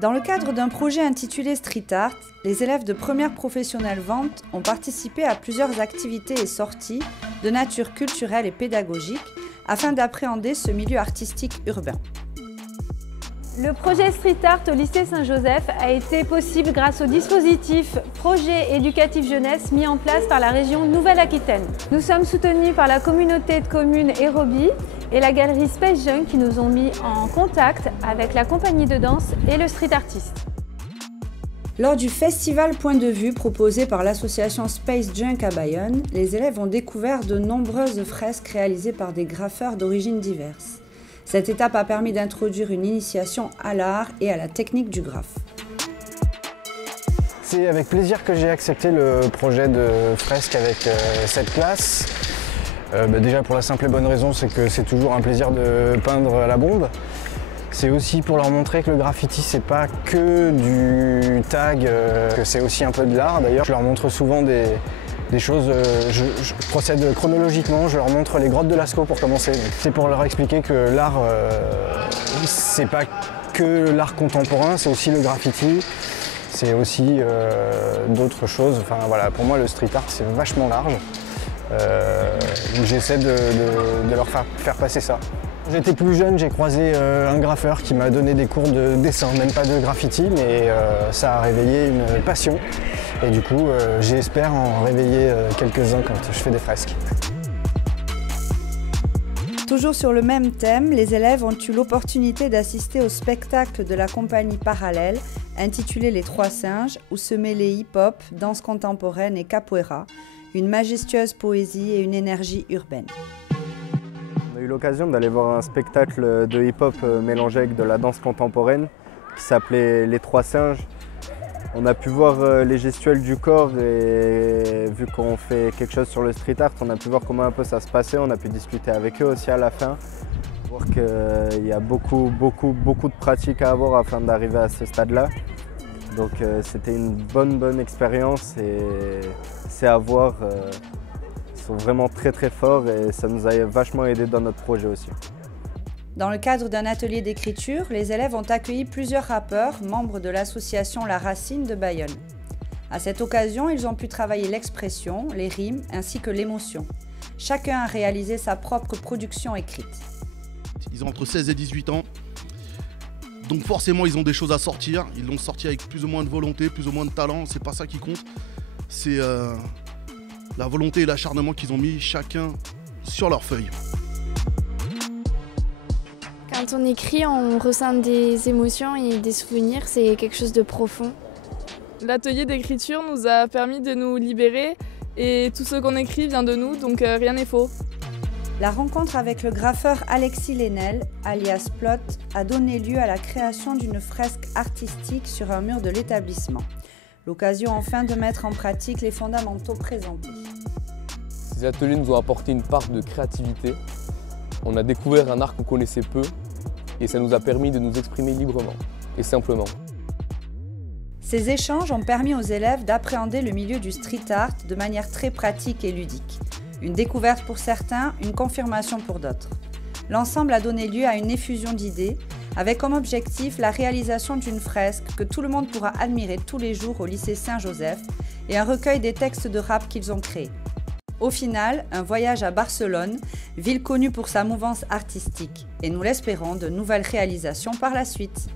Dans le cadre d'un projet intitulé Street Art, les élèves de première professionnelle vente ont participé à plusieurs activités et sorties de nature culturelle et pédagogique afin d'appréhender ce milieu artistique urbain. Le projet Street Art au lycée Saint-Joseph a été possible grâce au dispositif Projet éducatif jeunesse mis en place par la région Nouvelle-Aquitaine. Nous sommes soutenus par la communauté de communes Aérobie et la galerie Space Junk qui nous ont mis en contact avec la compagnie de danse et le street artiste. Lors du festival Point de vue proposé par l'association Space Junk à Bayonne, les élèves ont découvert de nombreuses fresques réalisées par des graffeurs d'origines diverses. Cette étape a permis d'introduire une initiation à l'art et à la technique du graphe. C'est avec plaisir que j'ai accepté le projet de fresque avec cette classe. Déjà pour la simple et bonne raison, c'est que c'est toujours un plaisir de peindre à la bombe. C'est aussi pour leur montrer que le graffiti, c'est pas que du tag, que c'est aussi un peu de l'art. D'ailleurs, je leur montre souvent des choses, je procède chronologiquement, je leur montre les grottes de Lascaux pour commencer. C'est pour leur expliquer que l'art, c'est pas que l'art contemporain, c'est aussi le graffiti, c'est aussi d'autres choses. Enfin voilà, pour moi le street art c'est vachement large. J'essaie de leur faire passer ça. Quand j'étais plus jeune, j'ai croisé un graffeur qui m'a donné des cours de dessin, même pas de graffiti, mais ça a réveillé une passion. Et du coup, j'espère en réveiller quelques-uns quand je fais des fresques. Toujours sur le même thème, les élèves ont eu l'opportunité d'assister au spectacle de la compagnie Parallèle, intitulé Les Trois Singes, où se mêlaient hip-hop, danse contemporaine et capoeira, une majestueuse poésie et une énergie urbaine. On a eu l'occasion d'aller voir un spectacle de hip-hop mélangé avec de la danse contemporaine qui s'appelait Les Trois Singes. On a pu voir les gestuels du corps et vu qu'on fait quelque chose sur le street art, on a pu voir comment un peu ça se passait, on a pu discuter avec eux aussi à la fin. Voir qu'il y a beaucoup de pratiques à avoir afin d'arriver à ce stade-là. Donc c'était une bonne expérience et c'est à voir. Ils sont vraiment très forts et ça nous a vachement aidé dans notre projet aussi. Dans le cadre d'un atelier d'écriture, les élèves ont accueilli plusieurs rappeurs, membres de l'association La Racine de Bayonne. À cette occasion, ils ont pu travailler l'expression, les rimes ainsi que l'émotion. Chacun a réalisé sa propre production écrite. Ils ont entre 16 et 18 ans, donc forcément ils ont des choses à sortir. Ils l'ont sorti avec plus ou moins de volonté, plus ou moins de talent, c'est pas ça qui compte. C'est la volonté et l'acharnement qu'ils ont mis chacun sur leur feuille. Quand on écrit, on ressent des émotions et des souvenirs, c'est quelque chose de profond. L'atelier d'écriture nous a permis de nous libérer et tout ce qu'on écrit vient de nous, donc rien n'est faux. La rencontre avec le graffeur Alexis Lenel, alias Plot, a donné lieu à la création d'une fresque artistique sur un mur de l'établissement. L'occasion enfin de mettre en pratique les fondamentaux présentés. Ces ateliers nous ont apporté une part de créativité. On a découvert un art qu'on connaissait peu et ça nous a permis de nous exprimer librement et simplement. Ces échanges ont permis aux élèves d'appréhender le milieu du street art de manière très pratique et ludique. Une découverte pour certains, une confirmation pour d'autres. L'ensemble a donné lieu à une effusion d'idées, avec comme objectif la réalisation d'une fresque que tout le monde pourra admirer tous les jours au lycée Saint-Joseph et un recueil des textes de rap qu'ils ont créés. Au final, un voyage à Barcelone, ville connue pour sa mouvance artistique, et nous l'espérons, de nouvelles réalisations par la suite.